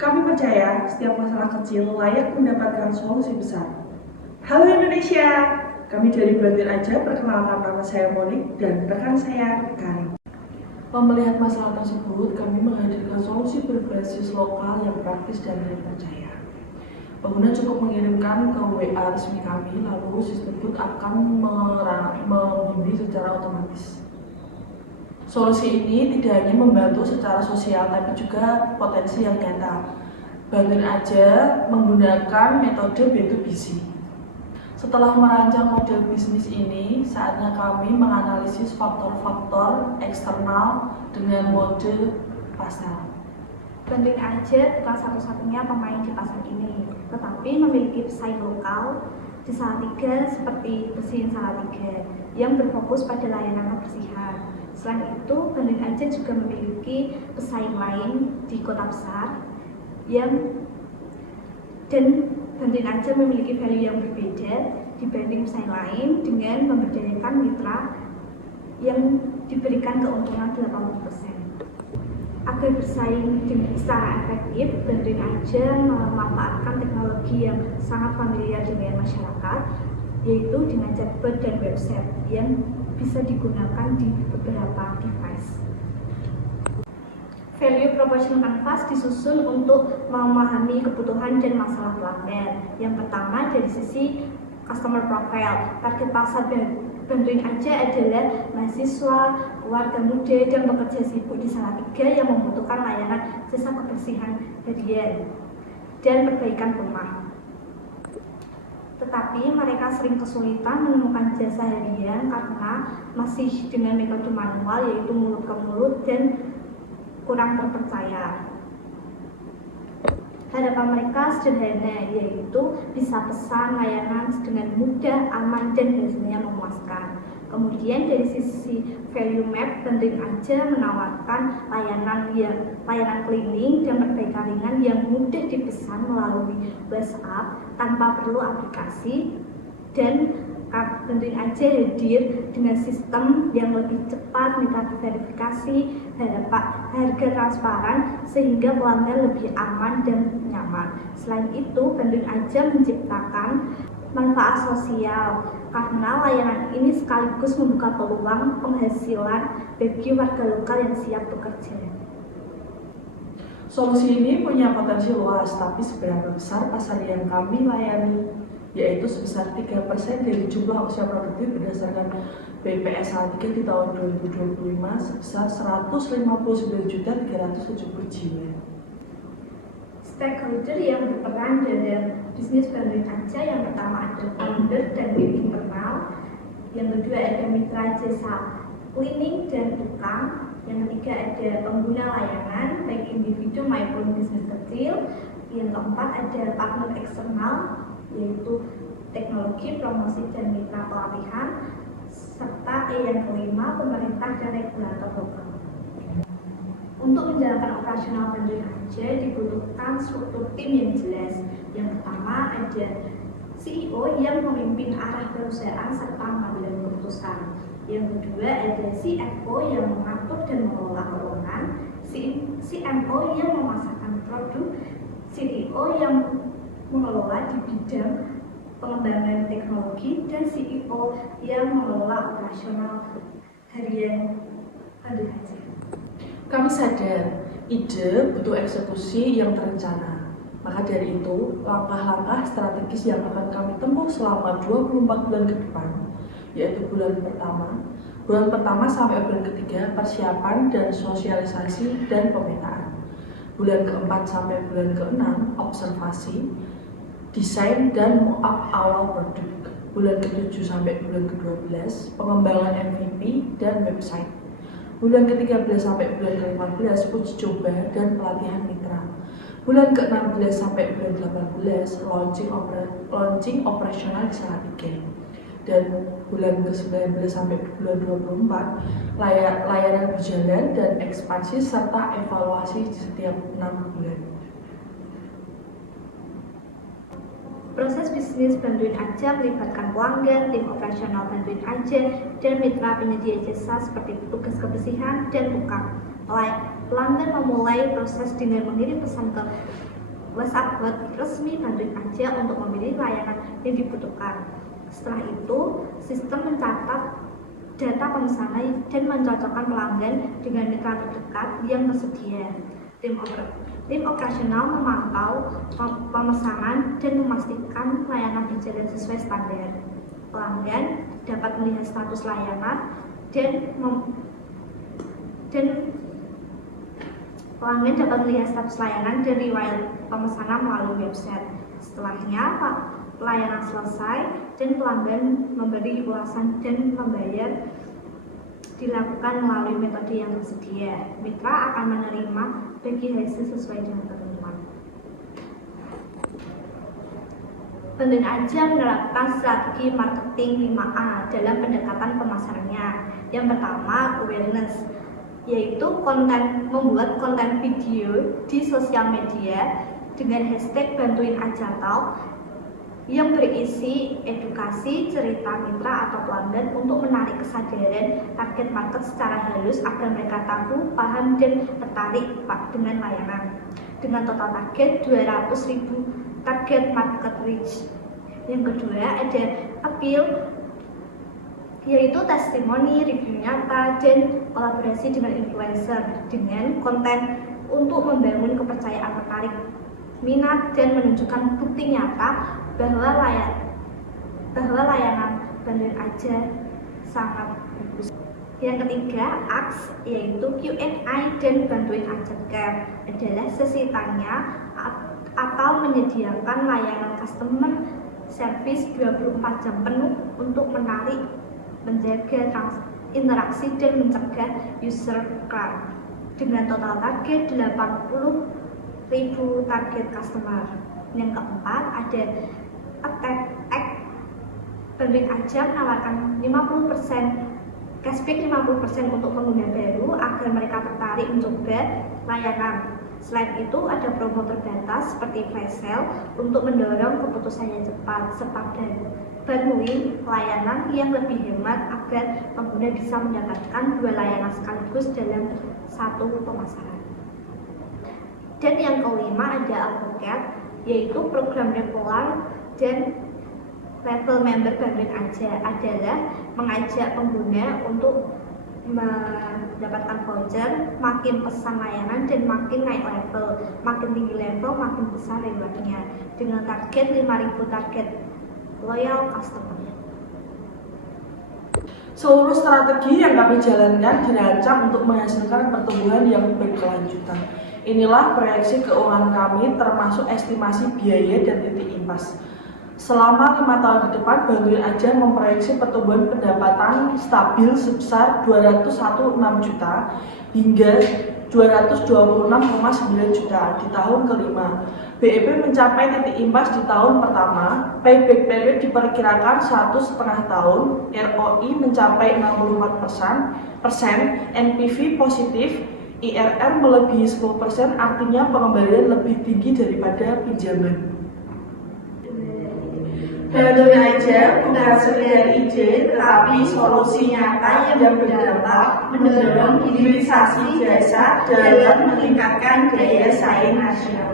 Kami percaya setiap masalah kecil layak mendapatkan solusi besar. Halo Indonesia, kami dari Bantuin Aja, perkenalkan nama saya Monik dan rekan saya Karin. Melihat masalah tersebut, kami menghadirkan solusi berbasis lokal yang praktis dan terpercaya. Pengguna cukup mengirimkan ke WA resmi kami, lalu sistem bot akan membimbing secara otomatis. Solusi ini tidak hanya membantu secara sosial, tapi juga potensi yang nyata. Bantuin Aja menggunakan metode B2BC. Setelah merancang model bisnis ini, saatnya kami menganalisis faktor-faktor eksternal dengan mode pasar. Bantuin Aja bukan satu-satunya pemain di pasar ini, tetapi memiliki pesaing lokal di Salatiga seperti Bersihin Salatiga yang berfokus pada layanan kebersihan. Selain itu, Bantuin Aja juga memiliki pesaing lain di kota besar dan Bantuin Aja memiliki value yang berbeda dibanding pesaing lain dengan memberdayakan mitra yang diberikan keuntungan 80%. Agar bersaing secara efektif, Bantuin Aja memanfaatkan teknologi yang sangat familiar dengan masyarakat, yaitu dengan chatbot dan website yang bisa digunakan di beberapa device. Value Proposition Canvas disusun untuk memahami kebutuhan dan masalah pelanggan. Yang pertama dari sisi customer profile. Target pasar Bantuin Aja adalah mahasiswa, warga muda, dan pekerja sibuk di Salatiga yang membutuhkan layanan jasa kebersihan harian dan perbaikan rumah. Tetapi mereka sering kesulitan menemukan jasa harian karena masih dengan metode manual, yaitu mulut ke mulut dan kurang terpercaya. Harapan mereka sederhana, yaitu bisa pesan layanan dengan mudah, aman, dan hasilnya memuaskan. Kemudian dari sisi value map, Bantuin Aja menawarkan layanan cleaning dan perbaikan ringan yang mudah dipesan melalui WhatsApp tanpa perlu aplikasi, dan Bantuin Aja hadir dengan sistem yang lebih cepat, mitra verifikasi, harga transparan sehingga pelanggan lebih aman dan nyaman. Selain itu, Bantuin Aja menciptakan manfaat sosial karena layanan ini sekaligus membuka peluang penghasilan bagi warga lokal yang siap bekerja. Solusi ini punya potensi luas, tapi seberapa besar pasar yang kami layani, yaitu sebesar 3% dari jumlah usia produktif berdasarkan BPS Salatiga di tahun 2025 sebesar 159.370 jiwa. Stakeholder yang berperan dalam bisnis Bantuin Aja, yang pertama ada founder dan tim internal, yang kedua ada mitra jasa cleaning dan tukang, yang ketiga ada pengguna layanan baik individu maupun bisnis kecil, yang keempat ada partner eksternal yaitu teknologi, promosi, dan mitra pelatihan, serta yang kelima pemerintah dan regulator lokal. Untuk menjalankan operasional Bantuin Aja dibutuhkan struktur tim yang jelas. Yang pertama ada CEO yang memimpin arah perusahaan serta mengambil keputusan. Yang kedua ada CFO yang mengatur dan mengelola keuangan, CMO yang memasarkan produk, CTO yang mengelola di bidang pengembangan teknologi, dan CEO yang mengelola operasional harian Bantuin Aja. Kami sadar, ide butuh eksekusi yang terencana. Maka dari itu, langkah-langkah strategis yang akan kami tempuh selama 24 bulan ke depan, yaitu bulan pertama sampai bulan ketiga, persiapan dan sosialisasi dan pemetaan. Bulan keempat sampai bulan keenam, observasi, desain dan mock-up awal produk. Bulan ke-7 sampai bulan ke-12, pengembangan MVP dan website. Bulan ke-13 sampai bulan ke-15, uji coba dan pelatihan mitra. Bulan ke-16 sampai bulan 18, launching operasional di Salatiga. Dan bulan ke-19 sampai bulan 24, layanan berjalan dan ekspansi serta evaluasi di setiap 6 bulan. Proses bisnis Bantuin Aja melibatkan pelanggan, tim operasional Bantuin Aja, dan mitra penyedia jasa seperti petugas kebersihan dan tukang. Pelanggan memulai proses dengan mengirim pesan ke WhatsApp bot resmi Bantuin Aja untuk memilih layanan yang dibutuhkan. Setelah itu, sistem mencatat data pemesanan dan mencocokkan pelanggan dengan mitra terdekat yang tersedia. Tim operasional memantau pemesanan dan memastikan layanan berjalan sesuai standar. Pelanggan dapat melihat status layanan dan riwayat pemesanan melalui website. Setelahnya, pelayanan selesai dan pelanggan memberi ulasan dan membayar dilakukan melalui metode yang tersedia. Mitra akan menerima bagi hasil sesuai dengan ketentuan. Bantuin Aja menerapkan strategi marketing 5A dalam pendekatan pemasarannya. Yang pertama, awareness, yaitu membuat konten video di sosial media dengan hashtag Bantuin Aja Talk yang berisi edukasi, cerita mitra atau pelanggan untuk menarik kesadaran target market secara halus agar mereka tahu, paham, dan tertarik dengan layanan. Dengan total target 200.000 target market reach. Yang kedua ada appeal, yaitu testimoni, review nyata, dan kolaborasi dengan influencer dengan konten untuk membangun kepercayaan, menarik minat, dan menunjukkan bukti nyata bahwa layanan Bantuin Aja sangat bagus. Yang ketiga, AX, yaitu Q&A dan Bantuin Aja Care adalah sesi tanya atau menyediakan layanan customer service 24 jam penuh untuk menarik, menjaga interaksi, dan mencegah user crowd dengan total target 80.000 target customer. Yang keempat ada Attack. Bantuin Aja menawarkan 50% cashback 50% untuk pengguna baru agar mereka tertarik mencoba layanan. Selain itu ada promo terbatas seperti flash sale untuk mendorong keputusan yang cepat serta bundling layanan yang lebih hemat agar pengguna bisa mendapatkan 2 layanan sekaligus dalam satu pemasaran. Dan yang kelima ada Advocate, yaitu program referral dan level member Bantuin Aja adalah mengajak pengguna untuk mendapatkan voucher, makin pesan layanan dan makin naik level, makin tinggi level makin besar rewardnya dengan target 5.000 target loyal customer. Seluruh strategi yang kami jalankan dirancang untuk menghasilkan pertumbuhan yang berkelanjutan. Inilah proyeksi keuangan kami termasuk estimasi biaya dan titik impas. Selama 5 tahun ke depan, Bantuin Aja memproyeksi pertumbuhan pendapatan stabil sebesar 216 juta hingga 226,9 juta di tahun kelima. BEP mencapai titik impas di tahun pertama, payback period diperkirakan 1,5 tahun, ROI mencapai 64%, NPV positif, IRR melebihi 10%, artinya pengembalian lebih tinggi daripada pinjaman. Bantuin Aja bukan sekedar ide, tetapi solusi nyata yang berdampak mendorong hilirisasi jasa dalam meningkatkan daya saing nasional.